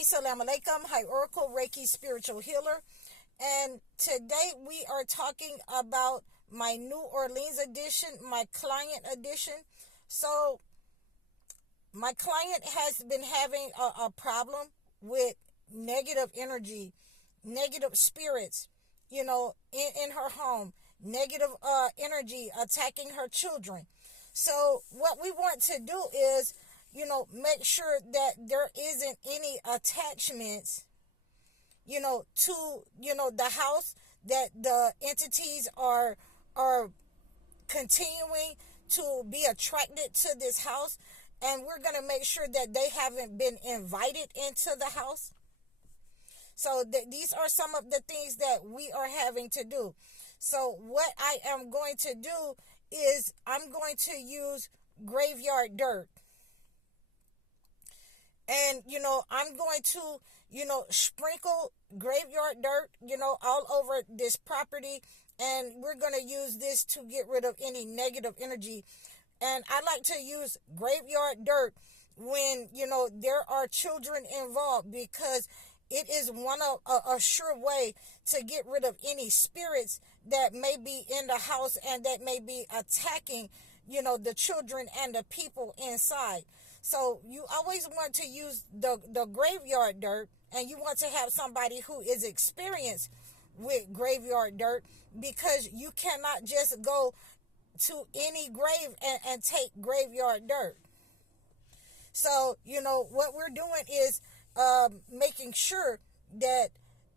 Assalamu alaikum. Hi, Oracle Reiki Spiritual Healer. And today we are talking about my New Orleans edition, my client edition. So my client has been having a problem with negative energy, negative spirits, in her home, negative energy attacking her children. So what we want to do is, make sure that there isn't any attachments, to, the house, that the entities are continuing to be attracted to this house. And we're going to make sure that they haven't been invited into the house. So these are some of the things that we are having to do. So what I am going to do is I'm going to use graveyard dirt. And, I'm going to, sprinkle graveyard dirt, all over this property. And we're going to use this to get rid of any negative energy. And I like to use graveyard dirt when, there are children involved, because it is a sure way to get rid of any spirits that may be in the house and that may be attacking, the children and the people inside. So you always want to use the graveyard dirt, and you want to have somebody who is experienced with graveyard dirt, because you cannot just go to any grave and take graveyard dirt. So, what we're doing is making sure that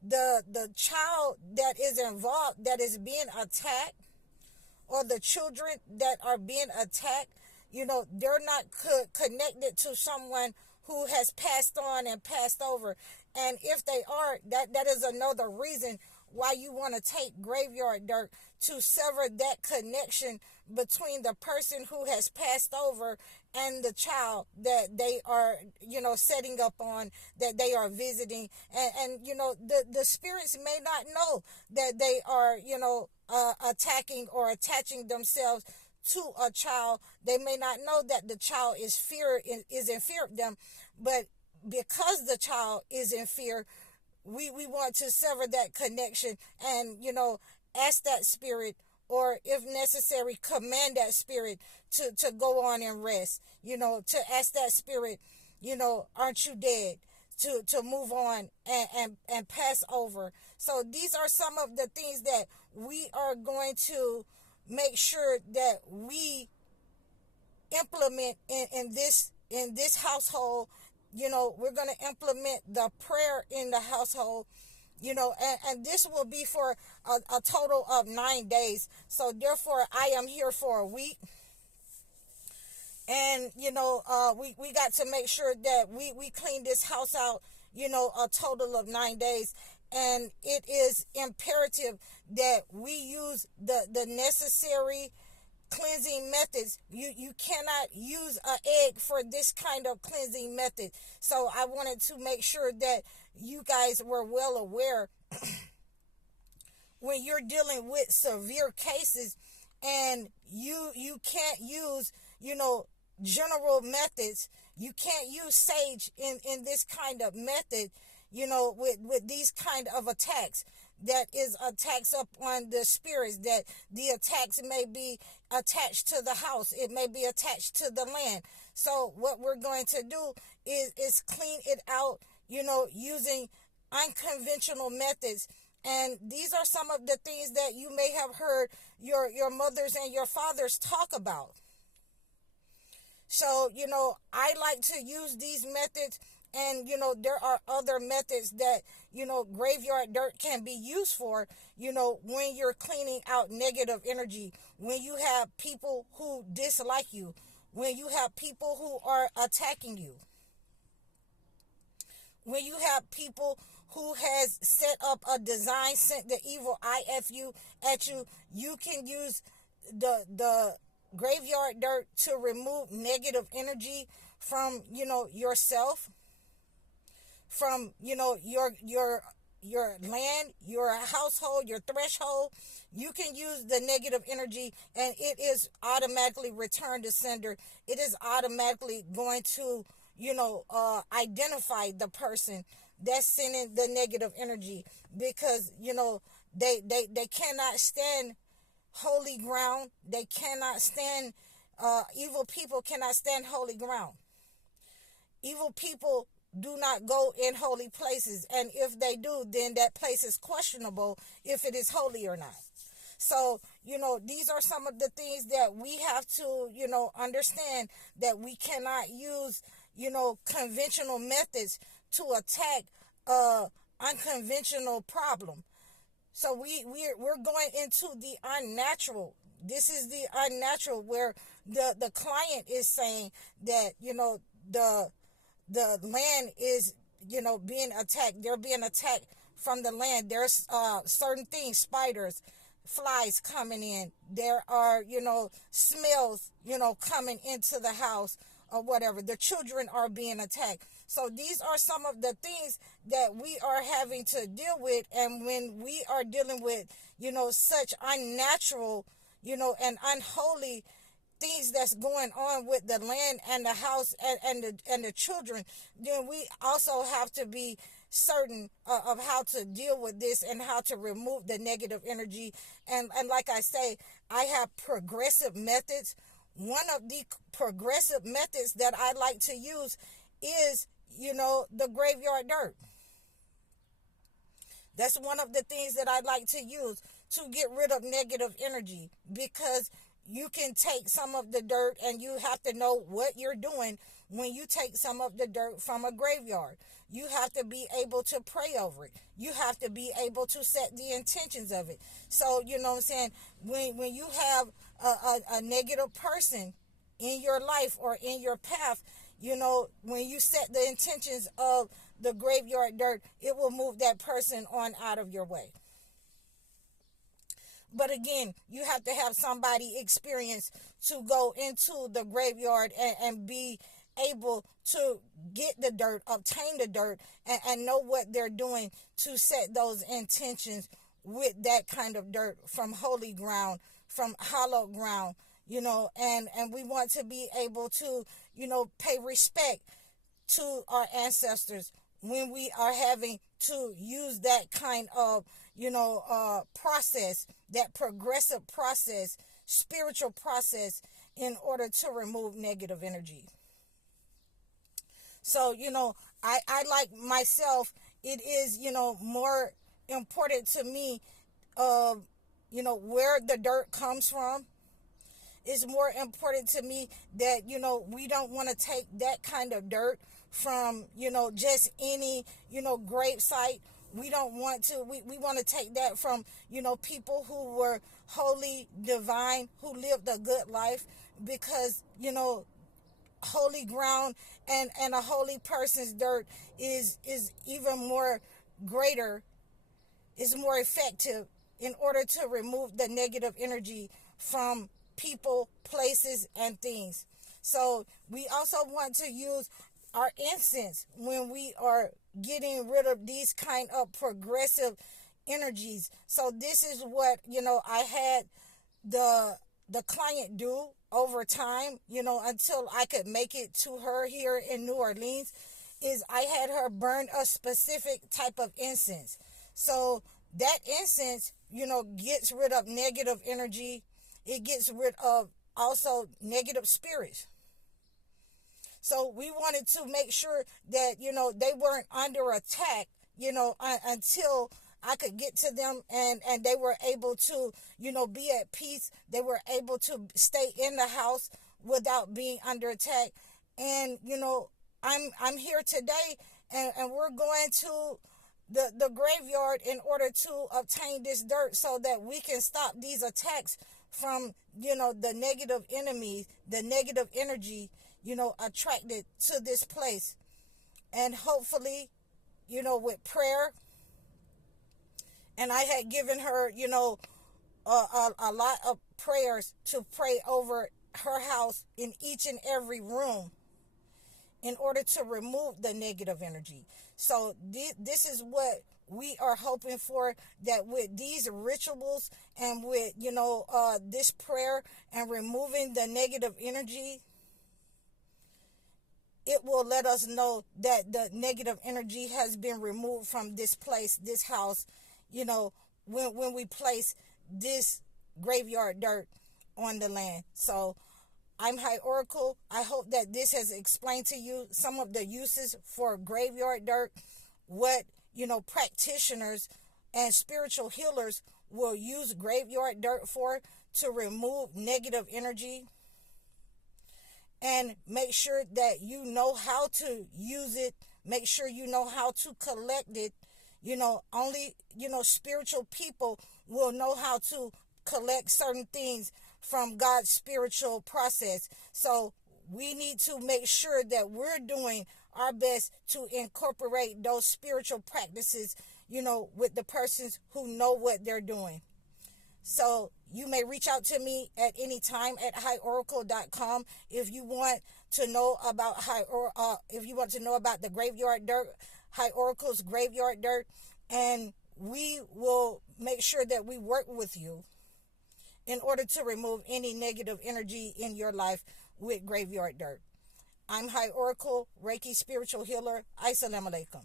the child that is involved, that is being attacked, or the children that are being attacked, they're not connected to someone who has passed on and passed over. And if they are, that is another reason why you want to take graveyard dirt, to sever that connection between the person who has passed over and the child that they are, setting up on, that they are visiting. And the spirits may not know that they are, attacking or attaching themselves to a child. They may not know that the child is in fear of them. But because the child is in fear, we want to sever that connection and, ask that spirit, or if necessary, command that spirit to go on and rest, to ask that spirit, aren't you dead, to move on and pass over. So these are some of the things that we are going to make sure that we implement in this household. We're going to implement the prayer in the household, and this will be for a total of 9 days. So therefore, I am here for a week. And, we got to make sure that we clean this house out, a total of 9 days. And it is imperative that we use the necessary cleansing methods. You cannot use an egg for this kind of cleansing method. So I wanted to make sure that you guys were well aware when you're dealing with severe cases, and you can't use, general methods. You can't use sage in this kind of method, with these kind of attacks. That is attacks up on the spirits, that the attacks may be attached to the house. It may be attached to the land. So what we're going to do is clean it out, using unconventional methods. And these are some of the things that you may have heard your mothers and your fathers talk about. So, I like to use these methods. And, there are other methods that, graveyard dirt can be used for, when you're cleaning out negative energy, when you have people who dislike you, when you have people who are attacking you, when you have people who has set up a design, sent the evil IFU at you. You can use the graveyard dirt to remove negative energy from, yourself, from, your land, your household, your threshold. You can use the negative energy, and it is automatically returned to sender. It is automatically going to, identify the person that's sending the negative energy, because they cannot stand holy ground. They cannot stand, evil people cannot stand holy ground. Evil people do not go in holy places, and if they do, then that place is questionable if it is holy or not. So, these are some of the things that we have to, understand, that we cannot use, conventional methods to attack unconventional problem. So we're going into the unnatural. This is the unnatural, where the client is saying that, the land is, being attacked. They're being attacked from the land. There's certain things, spiders, flies coming in. There are, smells, coming into the house or whatever. The children are being attacked. So these are some of the things that we are having to deal with. And when we are dealing with, such unnatural, and unholy things that's going on with the land and the house and the children, then we also have to be certain of how to deal with this and how to remove the negative energy. And like I say, I have progressive methods. One of the progressive methods that I like to use is, the graveyard dirt. That's one of the things that I like to use to get rid of negative energy, because you can take some of the dirt, and you have to know what you're doing when you take some of the dirt from a graveyard. You have to be able to pray over it. You have to be able to set the intentions of it. So, you know what I'm saying? When you have a negative person in your life or in your path, when you set the intentions of the graveyard dirt, it will move that person on out of your way. But again, you have to have somebody experienced to go into the graveyard and be able to get the dirt, obtain the dirt, and know what they're doing to set those intentions with that kind of dirt from holy ground, from hollow ground, and we want to be able to, pay respect to our ancestors when we are having to use that kind of, process, that progressive process, spiritual process, in order to remove negative energy. So, I like myself, it is, more important to me, where the dirt comes from. It's more important to me that, we don't want to take that kind of dirt from, just any, grave site. We don't want to, we want to take that from, people who were holy, divine, who lived a good life, because, holy ground and a holy person's dirt is even more greater, is more effective in order to remove the negative energy from people, places, and things. So we also want to use our incense when we are getting rid of these kind of progressive energies. So this is what, I had the client do over time, until I could make it to her here in New Orleans, is I had her burn a specific type of incense. So that incense, gets rid of negative energy. It gets rid of also negative spirits. So we wanted to make sure that, they weren't under attack, until I could get to them, and they were able to, be at peace. They were able to stay in the house without being under attack. And, I'm here today, and we're going to the graveyard in order to obtain this dirt, so that we can stop these attacks from, the negative enemy, the negative energy, attracted to this place. And hopefully, with prayer, and I had given her, a lot of prayers to pray over her house in each and every room in order to remove the negative energy. So this is what we are hoping for, that with these rituals and with, this prayer and removing the negative energy, it will let us know that the negative energy has been removed from this place, this house, you know, when we place this graveyard dirt on the land. So I'm High Oracle. I hope that this has explained to you some of the uses for graveyard dirt, what, practitioners and spiritual healers will use graveyard dirt for to remove negative energy, and make sure that you know how to use it. Make sure you know how to collect it. Only, spiritual people will know how to collect certain things from God's spiritual process. So we need to make sure that we're doing our best to incorporate those spiritual practices, with the persons who know what they're doing. So you may reach out to me at any time at highoracle.com if you want to know about if you want to know about the graveyard dirt, High Oracle's graveyard dirt, and we will make sure that we work with you in order to remove any negative energy in your life with graveyard dirt. I'm High Oracle, Reiki spiritual healer. Assalamu alaikum.